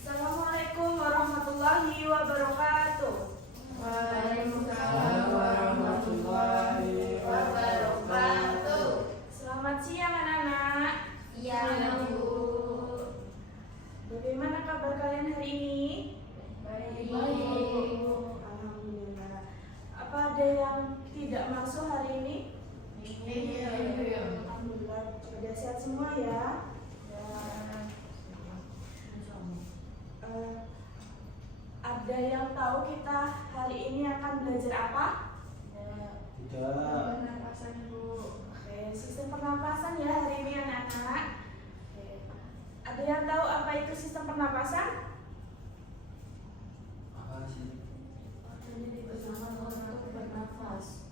Assalamualaikum warahmatullahi wabarakatuh. Waalaikumsalam warahmatullahi wabarakatuh. Selamat siang anak-anak. Iya, Bu. Bagaimana kabar kalian hari ini? Baik. Alhamdulillah. Apa ada yang tidak masuk hari ini? Iya. Alhamdulillah. Sudah sehat semua ya? Ada yang tahu kita hari ini akan belajar apa? Tidak. Pernapasan, Bu. Oke, sistem pernapasan ya hari ini anak-anak. Oke. Ada yang tahu apa itu sistem pernapasan? Apa sih? Jadi bersama untuk bernafas.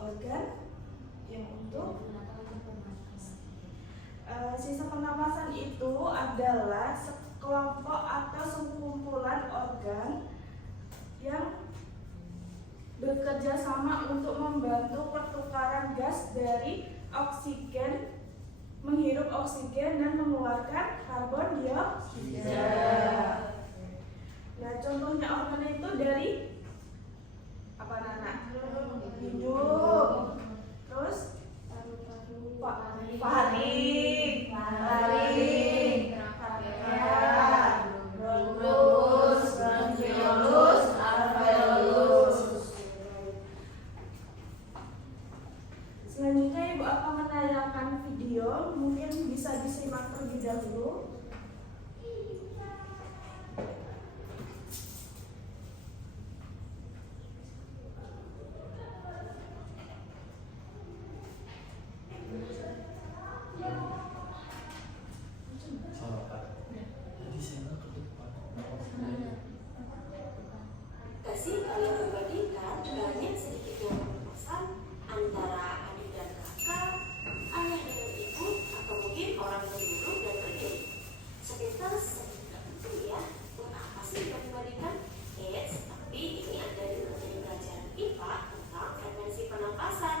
Organ yang untuk sistem pernapasan itu adalah sekelompok atau sekumpulan organ yang bekerja sama untuk membantu pertukaran gas dari oksigen, menghirup oksigen dan mengeluarkan karbon dioksida. Nah, contohnya organ itu dari apa anak? Hidung. Terus faring, bronkus, bronkiolus, alveolus. Selanjutnya Ibu akan menayangkan video, mungkin bisa disimak terlebih dahulu. Jadi saya ke depan. Kasih kalian membandingkan banyak sedikitnya pernapasan antara adik dan kakak, ayah dengan ibu, atau mungkin orang yang duduk dan berdiri. Sepintas itu ya, buat apa sih membandingkan? Tapi ini ada di materi pelajaran IPA tentang frekuensi pernapasan.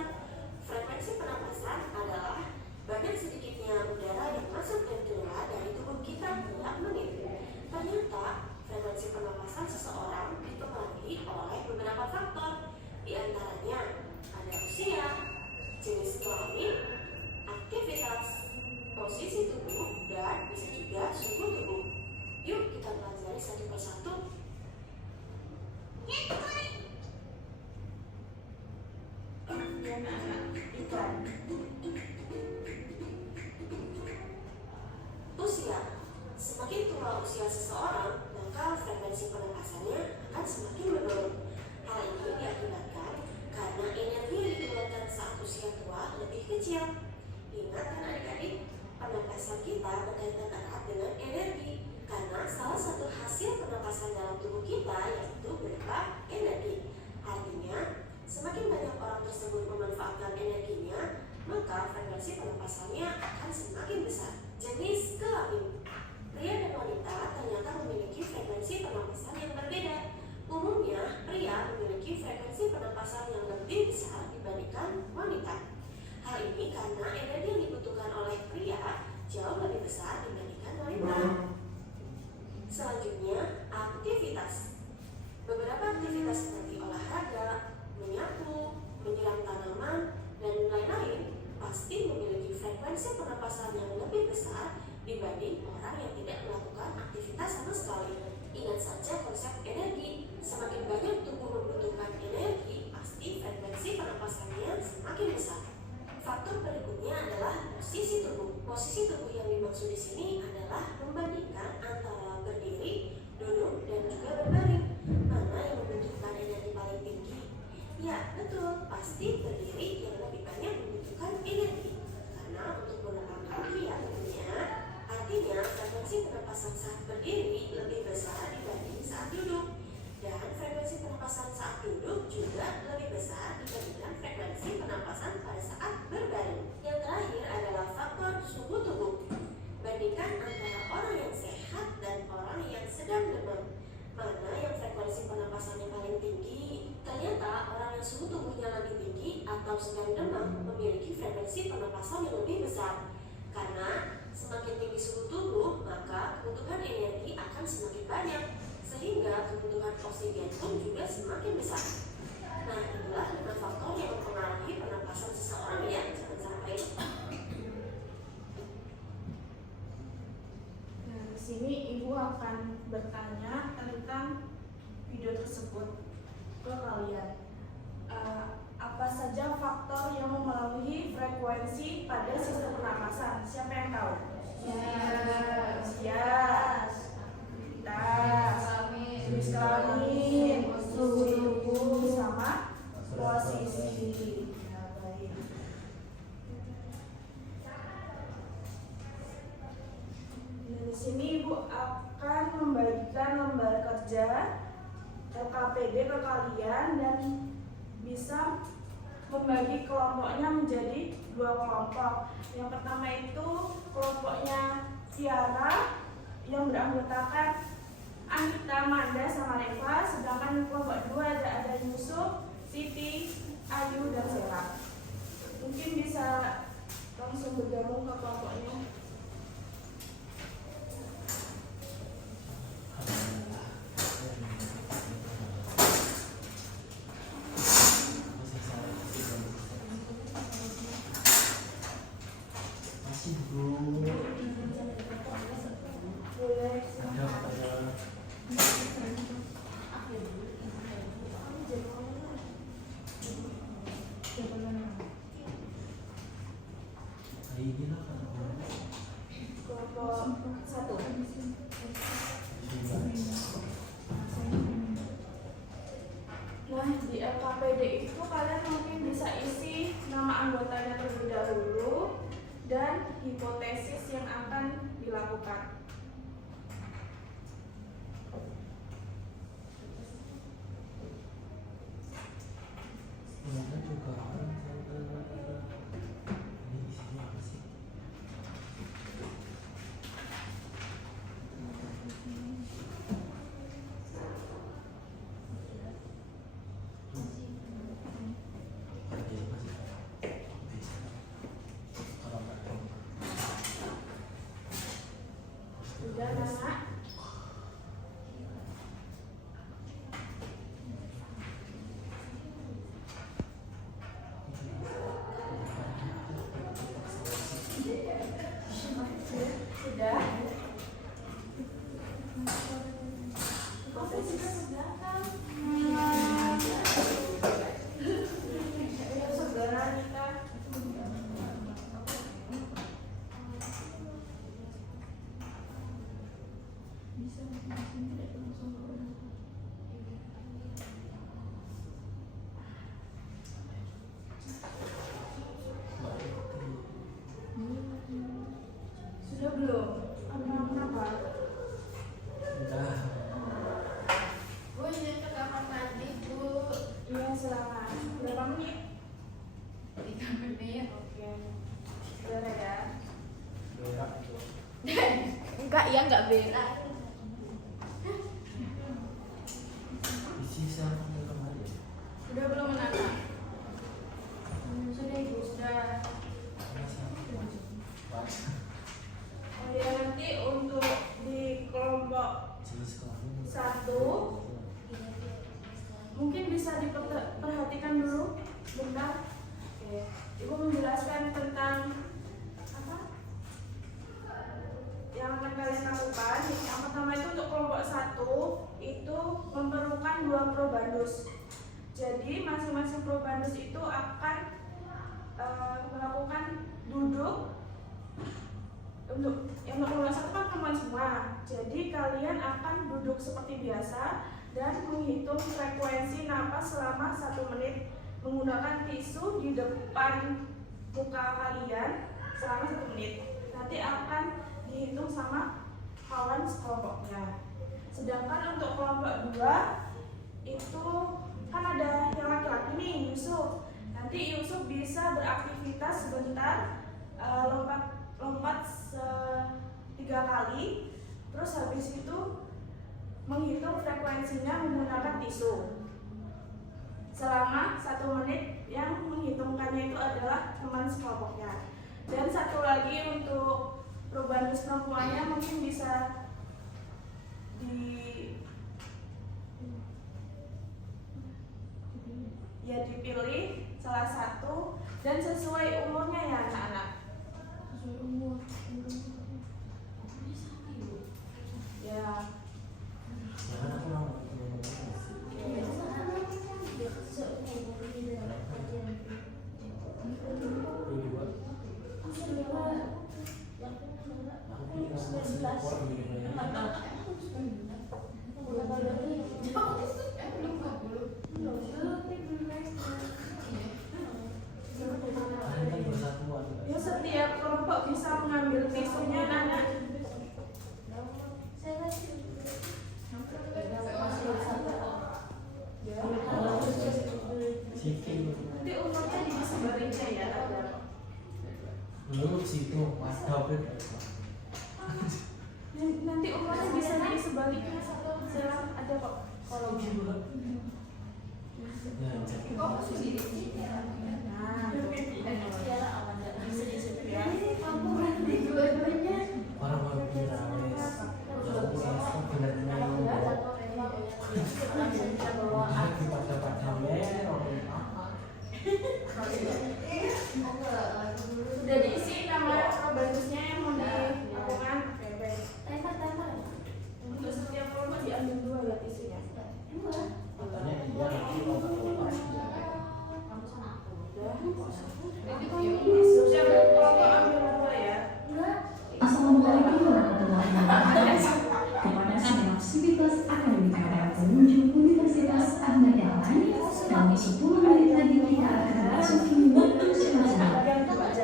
Frekuensi pernapasan adalah banyak sedikitnya udara yang masuk dan keluar dari tubuh kita tiap menit. Ternyata frekuensi pernapasan seseorang dipengaruhi oleh beberapa faktor, di antaranya ada usia, jenis kelamin, aktivitas, posisi tubuh, dan bisa juga suhu tubuh. Yuk kita pelajari satu persatu. Ikan. Usia. Semakin tua usia seseorang, maka frekuensi pernapasannya akan semakin menurun. Hal ini diakibatkan karena energi yang dikeluarkan saat usia tua lebih kecil. Ingat kan adik-adik, pernapasan kita berkaitan erat dengan energi, karena salah satu hasil pernapasan dalam tubuh kita yaitu berupa energi. Artinya, semakin banyak orang tersebut memanfaatkan energinya, maka frekuensi pernapasannya akan semakin besar. Jenis kelamin. Pria dan wanita ternyata memiliki frekuensi pernapasan yang berbeda. Umumnya, pria memiliki frekuensi pernapasan yang lebih besar dibandingkan wanita. Hal ini karena energi yang dibutuhkan oleh pria jauh lebih besar dibandingkan wanita. Selanjutnya, aktivitas. Beberapa aktivitas seperti olahraga, menyapu, menyiram tanaman, dan lain-lain pasti memiliki frekuensi pernapasan yang lebih besar dibanding orang yang tidak melakukan aktivitas sama sekali. Ingat saja konsep energi, semakin banyak tubuh membutuhkan energi, pasti frekuensi pernapasannya semakin besar. Faktor berikutnya adalah posisi tubuh. Posisi tubuh yang dimaksud di sini adalah membandingkan antara berdiri, duduk, dan juga berbaring. Mana yang membutuhkan energi paling tinggi? Ya, betul, pasti berdiri yang lebih banyak membutuhkan energi. Karena untuk menggunakan kaki ya tentunya, artinya frekuensi pernapasan saat berdiri lebih besar dibanding saat duduk. Dan frekuensi pernapasan saat duduk juga lebih besar dibandingkan frekuensi pernapasan pada saat berbaring. Yang terakhir adalah faktor suhu tubuh. Bandingkan antara orang yang sehat dan orang yang sedang demam. Mana yang frekuensi pernapasannya paling tinggi? Ternyata orang yang suhu tubuhnya lebih tinggi atau sedang demam memiliki frekuensi pernapasan yang lebih besar. Karena dia pun juga semakin besar. Nah, itulah 5 faktor yang mempengaruhi pernapasan seseorang ya, jangan sampai. Nah, di sini ibu akan bertanya tentang video tersebut ke kalian. Apa saja faktor yang mempengaruhi frekuensi pada sistem pernapasan? Siapa yang tahu? Aktivitas, jenis kelamin, suhu tubuh, sama posisi. Nah, baik. Di sini ibu akan membagikan lembar kerja LKPD ke kalian dan bisa membagi kelompoknya menjadi 2 kelompok. Yang pertama itu kelompoknya Tiara yang beranggotakan Anita, Manda, sama Reva. Sedangkan kelompok 2 ada Yusuf, Siti, Ayu, dan Sela. Mungkin bisa langsung bergabung ke kelompoknya. Masih bro. Boleh. Ada pada hari ini lah kan Kelompok 1. Nah, di LKPD itu kalian mungkin bisa isi nama anggotanya terlebih dahulu dan hipotesis yang akan dilakukan. ternyata juga ini isinya apa sih? Udah, Nana? Sudah? Hipotesis sudah kan? Ayo segera kita. Sudah belum? Kenapa? Udah. Bu, ini ke kamar mandi, Bu. Iya, silakan. Berapa menit? 3 menit. Oke. Sudah ya. Berak itu. Enggak ya, enggak berak. Isi sama kemarin. Sudah belum menata? Sudah ibu, sudah. Kemudian nanti untuk di kelompok Jenis kelamin 1 mungkin bisa diperhatikan dulu bentar. Oke. Ibu menjelaskan tentang apa yang akan kalian lakukan. Yang pertama itu untuk kelompok 1 itu memerlukan 2 probandus. Jadi masing-masing probandus itu akan melakukan duduk. Untuk yang nomor 1 kan perempuan semua. Jadi kalian akan duduk seperti biasa dan menghitung frekuensi napas selama 1 menit menggunakan tisu di depan muka kalian selama 1 menit. Nanti akan dihitung sama kawan sekelompoknya. Sedangkan untuk kelompok 2 itu kan ada yang laki-laki nih, Yusuf. Nanti Yusuf bisa beraktivitas sebentar, lompat 3 kali, terus habis itu menghitung frekuensinya menggunakan tisu selama 1 menit. Yang menghitungkannya itu adalah teman sekelompoknya. Dan satu lagi untuk probandus perempuannya mungkin bisa Ya dipilih salah satu dan sesuai umurnya ya anak-anak. Sesuai umur. Ya. Ya kan aku mau ngomong sih. Lu juga. Aku pikir masih ekor gitu ya. Kalian kan bersatuan. Ya setiap kelompok bisa mengambil tisunya anak. Siking. Nanti umurnya di sebaliknya ya ada. Lu situ mas David. Nanti umurnya bisa di sebaliknya selang ada kok kalau gitu. Ya, cek. Nah, bisa di situ ya. Orang mau kira wes. Ya wes, kok bener-bener pada merah. Sudah diisi nama probandusnya yang mau dilakukan. Oke, baik. Untuk setiap kelompok diambil 2 ya tisunya. Katanya iya nanti kalau nggak lupa. Setiap kelompok ambil 2 ya. Assalamualaikum warahmatullahi wabarakatuh. Kepada segenap sivitas akademika dan pengunjung Universitas Ahmad Dahlan, kami 10 menit lagi kita akan memasuki waktu sholat.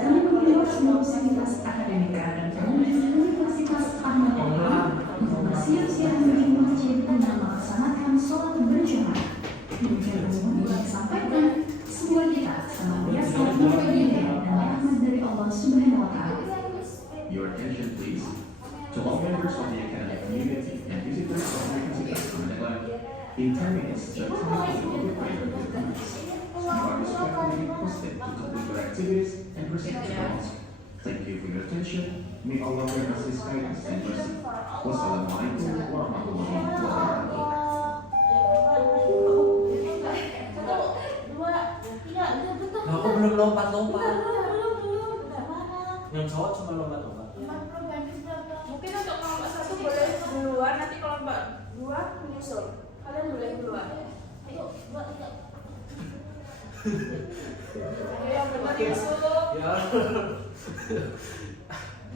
Kami mengimbau seluruh sivitas akademika dan pengunjung Universitas Ahmad Dahlan untuk bersiap-siap menuju masjid guna melaksanakan sholat berjamaah. Demikian umum yang disampaikan, semoga kita senantiasa memperoleh dan rahmat dari Allah Subhanahu wa Ta'ala. Your attention, please. To all members of the academic community and visitors of Universitas Manila, in 10 minutes, the television will be played with the groups. You are respectfully requested to complete your activities and proceed to the mosque. Thank you for your attention. May Allah grant us His guidance and mercy. Wassalamualaikum warahmatullahi wabarakatuh. Nah, aku belum lompat-lompat. Yang cowok cuma lompat-lompat. Mungkin untuk kelompok 1 boleh duluan, nanti kelompok 2 menyusul. Kalian boleh duluan. Ayo yang benar Yusuf. Ya.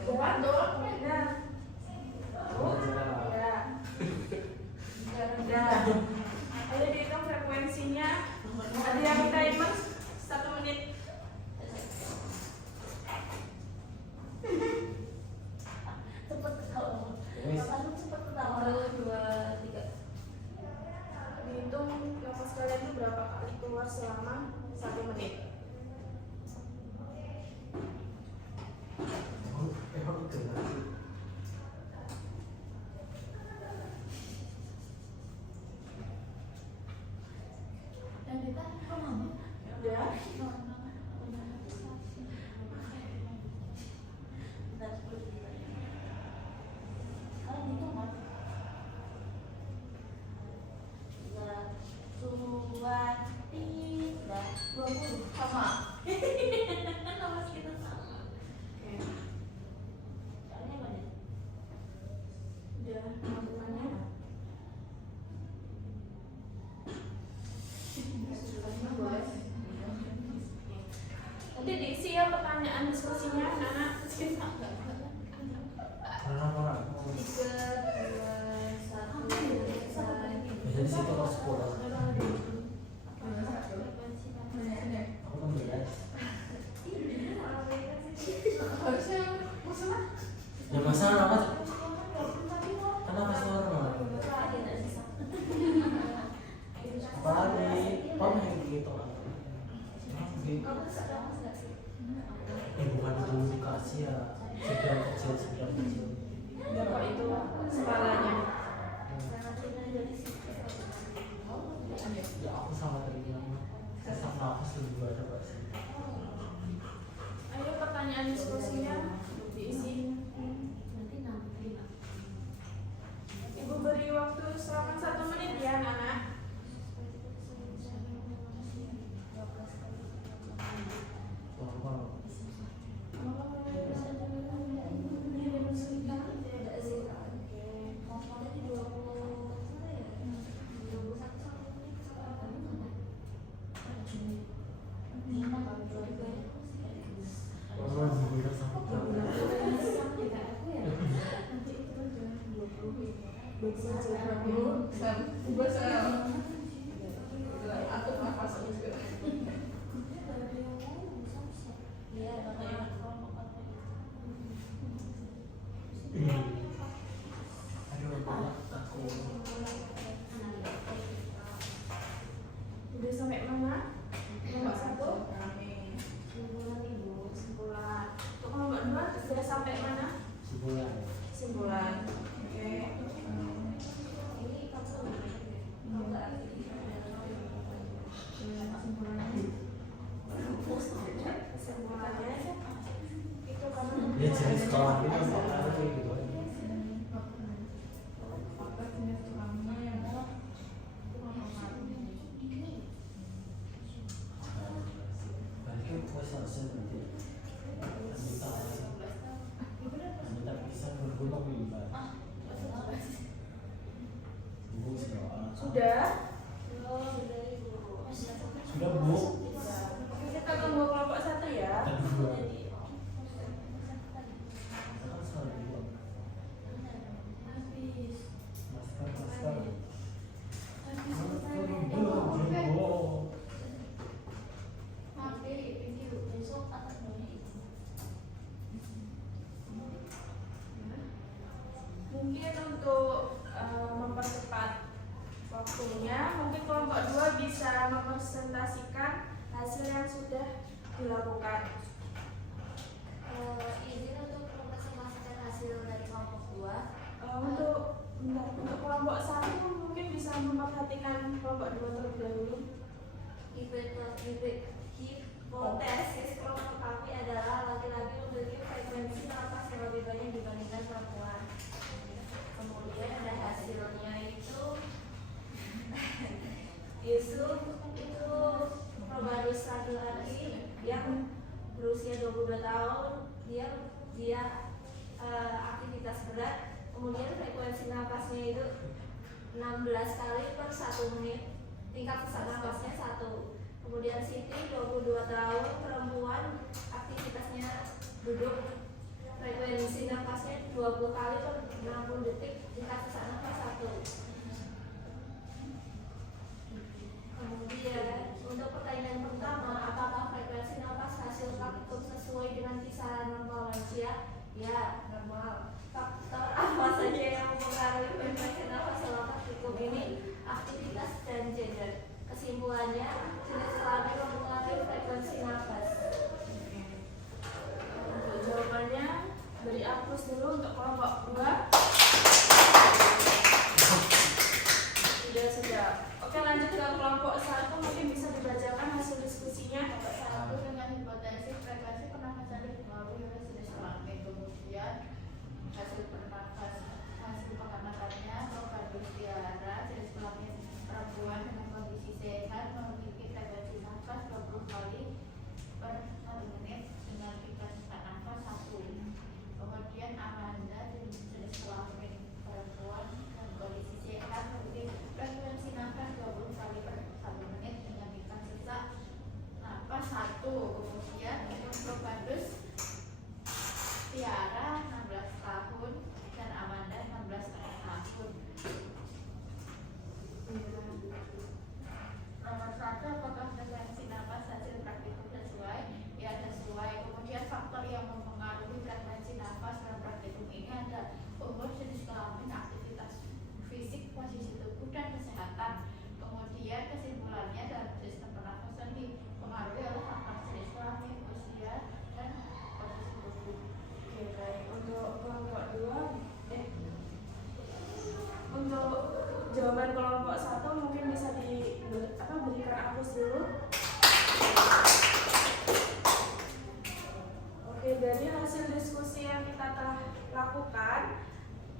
Depan dong. Nah. Ya. Ayo dihitung frekuensinya. Ada yang timer 1 menit. Dihitung nafas kalian itu berapa kali keluar selama 1 menit. Emang itu nggak sih? Ya. Udah lakukannya. Boleh. Nanti diisi ya pertanyaan diskusinya, anak-anak. Orang-orang. Biasanya di situ kalau 10. Aku kan beres. Ya masalah apa? Kenapa suara? Balik. Kamu yang begitu. Bukan itu dikasih ya. Sekian kecil. Berapa itu skalanya? Ya aku sama tadi bilang. Sesak nafas lebih ada pasti. Ayo pertanyaan diskusinya diisi. Ibu beri waktu selama 1 menit ya anak-anak. atur nafas juga. Iya, makanya Aduh, aku Udah sampai mana? Kelompok 1? Kesimpulan. Untuk kelompok 2 sudah sampai mana? sebulan. Kesimpulan. Oke. Kesimpulannya itu kamu Ya jadi sekolah kita bakal kayak gitu. Berarti kan gue selesai nanti. Kita bisa bergunung di Mbak. Bu, sudah. Sudah Bu. Kita tunggu kelompok 1 ya. Kedua. Kan salah dua. Masker. Mungkin untuk mempercepat waktunya, mungkin kelompok 2 bisa mempresentasikan hasil yang sudah dilakukan. izin untuk mempresentasikan hasil dari kelompok 2. Untuk kelompok 1 mungkin bisa memperhatikan kelompok 2 terlebih dahulu. Hipotesis kelompok kami adalah laki-laki memiliki frekuensi napas yang lebih banyak dibandingkan perempuan. Kemudian ada hasilnya itu Probadus laki-laki yang berusia 22 tahun, dia aktivitas berat, kemudian frekuensi napasnya itu 16 kali per 1 menit, tingkat sesak napasnya 1. Kemudian Siti 22 tahun, perempuan, aktivitasnya duduk, frekuensi napasnya 20 kali per 60 detik, tingkat sesak napas 1. Kemudian untuk pertanyaan pertama, apakah frekuensi napas hasil praktikum sesuai dengan kisaran normal manusia? Ya, normal. Faktor apa saja yang mempengaruhi frekuensi napas selama praktikum ini? Aktivitas dan gender. Kesimpulannya, jenis kelamin mempengaruhi frekuensi napas. Untuk jawabannya dari Agus dulu untuk kelompok 2. Sudah. Oke, lanjut ke kelompok 1, mungkin bisa dibacakan hasil diskusinya. Satu dengan hipotesis frekuensi pernafasan dipengaruhi oleh jenis kelamin. Kemudian hasil pengamatan Probadus Tiara, jenis kelamin perempuan dengan kondisi sehat memiliki frekuensi nafas 20 kali per 1 menit dengan tingkat sesak nafas 1. Kemudian Amanda, jenis kelamin perempuan dengan kondisi sehat memiliki frekuensi nafas 20 kali per 1 menit dengan tingkat sesak nafas 1. Kemudian untuk Probadus Tiara 16 tahun dan Amanda 16,5 tahun. Nomor 1, apakah frekuensi napas hasil praktikum sesuai? Ya, sesuai. Kemudian faktor yang mempengaruhi frekuensi napas dalam praktikum ini ada umur, jenis kelamin, aktivitas fisik, posisi tubuh, dan kesehatan. Kemudian kesimpulannya dalam sistem pernafasan dipengaruhi oleh faktor jenis kelamin, usia, dan posisi tubuh. Oke, baik. Untuk kelompok 2, untuk jawaban kelompok 1 mungkin bisa berikan Agus dulu. Oke, dari hasil diskusi yang kita telah lakukan,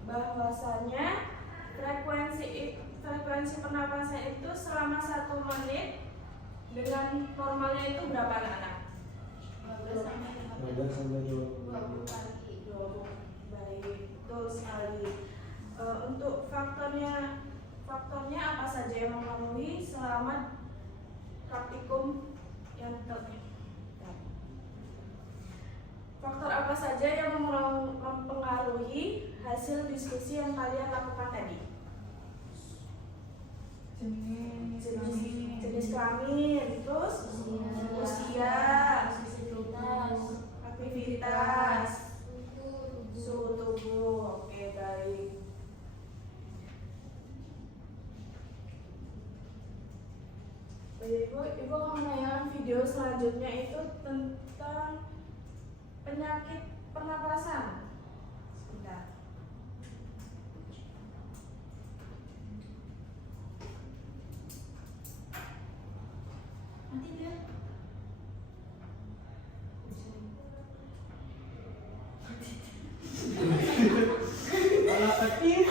bahwasanya frekuensi pernapasan itu selama 1 menit dengan normalnya itu berapa anak-anak? 15 sampai 15 sampai 20. 20 kali. 20. Baik, betul sekali. Untuk faktornya apa saja yang mempengaruhi selama praktikum yang faktor apa saja yang mempengaruhi hasil diskusi yang kalian lakukan tadi? jenis kelamin, terus usia, aktivitas, suhu tubuh. Oke, baik. Ibu akan menayangkan video selanjutnya itu tentang penyakit pernapasan. Sebentar. Nanti dia Malah kecil.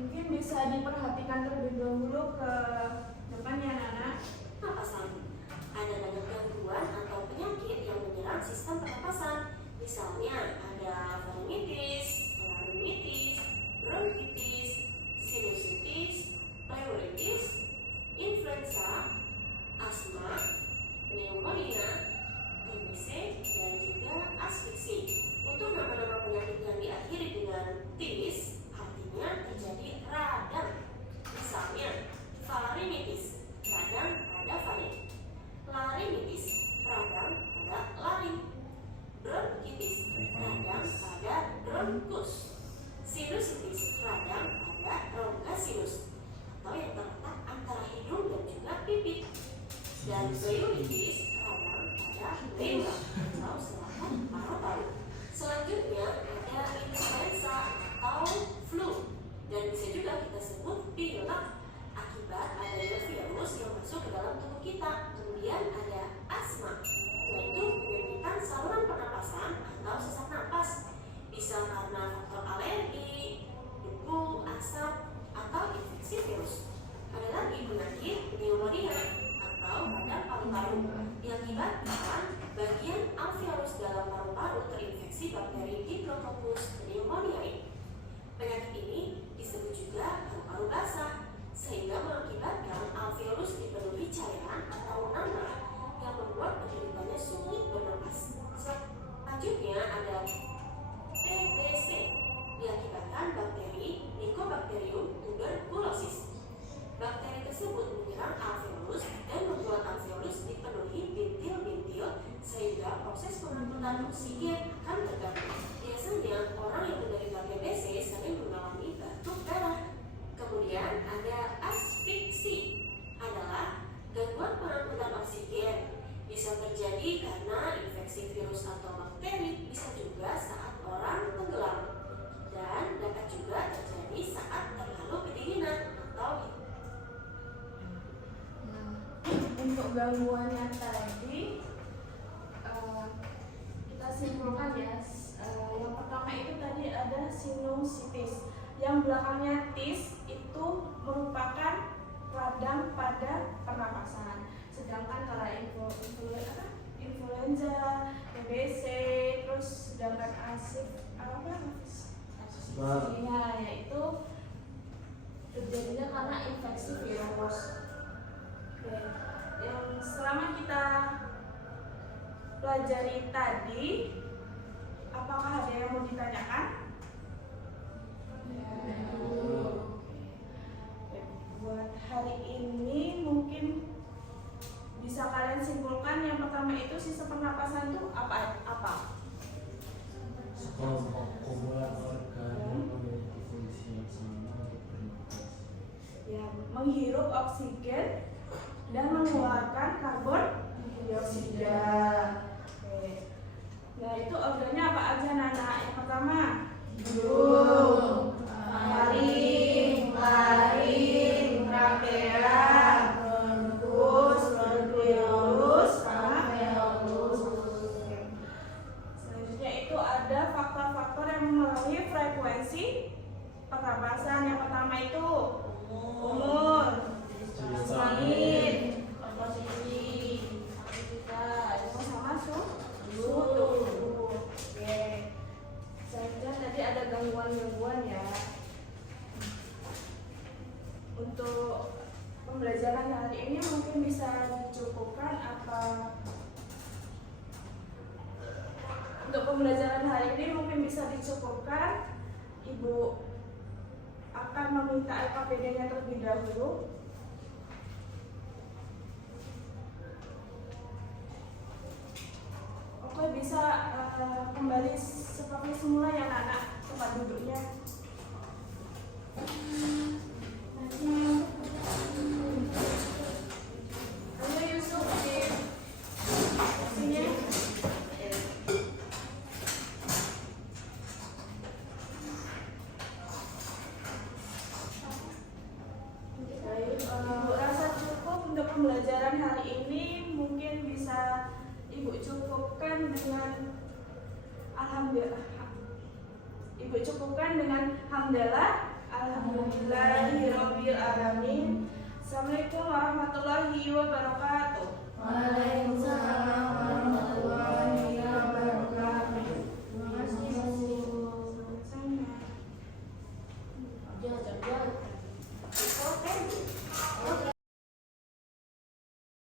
Mungkin bisa diperhatikan terlebih dahulu ke depan ya anak-anak. Pernapasan. Ada banyak gangguan atau penyakit yang menyerang sistem pernapasan. Misalnya ada faringitis, laryngitis, bronkitis, sinusitis, pleuritis, influenza, asma, pneumonia, TBC, dan juga asfiksi. Untuk nama-nama penyakit yang diakhiri dengan tis, artinya terjadi radang. Misalnya faringitis, radang pada faring. Laryngitis, radang pada laring. Bronkitis, radang pada bronkus. Sinusitis, radang pada rongga sinus atau yang terletak antara hidung dan juga pipi. Dan pleuritis, radang pada pleura atau selatan paru-paru. Selanjutnya ada influenza atau flu, dan bisa juga kita sebut pilek akibat adanya virus yang masuk ke dalam tubuh kita. Kemudian ada asma, yaitu penyempitan saluran pernapasan atau sesak napas, bisa karena faktor alergi, debu, asap, atau infeksi virus. Ada lagi penyakit pneumonia atau radang paru-paru, diakibatkan bagian alveolus dalam paru-paru terinfeksi bakteri Diplococcus pneumoniae. Penyakit ini disebut juga paru-paru basah, sehingga mengakibatkan alveolus dipenuhi cairan atau nanah yang membuat penderitanya sulit bernapas. Selanjutnya ada TBC, diakibatkan bakteri Mycobacterium tuberculosis. Bakteri tersebut menyerang alveolus dan membuat alveolus dipenuhi bintil-bintil, sehingga proses pengangkutan oksigen akan terganggu. Biasanya orang yang menderita TBC sering mengalami batuk darah. Kemudian ada asfiksi, adalah gangguan pengangkutan oksigen. Bisa terjadi karena infeksi virus atau bakteri, bisa juga saat orang tenggelam, dan dapat juga terjadi saat terlalu kedinginan atau Untuk gangguan yang tadi kita simpulkan ya. Yang pertama itu tadi ada sinusitis, yang belakangnya tis itu merupakan radang pada pernapasan. Sedangkan kalau influenza, TBC, terus sedangkan ya, yaitu terjadinya karena infeksi virus. Oke. Yang selama kita pelajari tadi, apakah ada yang mau ditanyakan? Buat hari ini mungkin bisa kalian simpulkan. Yang pertama itu sistem pernapasan itu apa? Sekumpulan organ yang memiliki fungsi yang sama untuk bernafas. Ya, menghirup oksigen dan mengeluarkan karbon dioksida. Oke. Nah, itu organnya apa aja, Nana? Yang pertama, hidung, faring, trachea, bronkus, bronkiolus, sama alveolus. Selanjutnya itu ada faktor-faktor yang mempengaruhi frekuensi pernapasan. Yang pertama itu umur, kelamin, ini mungkin bisa dicukupkan apa untuk pembelajaran hari ini mungkin bisa dicukupkan. Ibu akan meminta LKPD-nya terlebih dahulu. Oke, bisa kembali seperti semula ya anak-anak, tempat duduknya. Ayo Yusuf di sini. Ibu rasa cukup untuk pembelajaran hari ini. Mungkin bisa Ibu cukupkan dengan alhamdulillah. Ibu cukupkan dengan hamdalah. Alhamdulillahirabbil alamin. Assalamualaikum warahmatullahi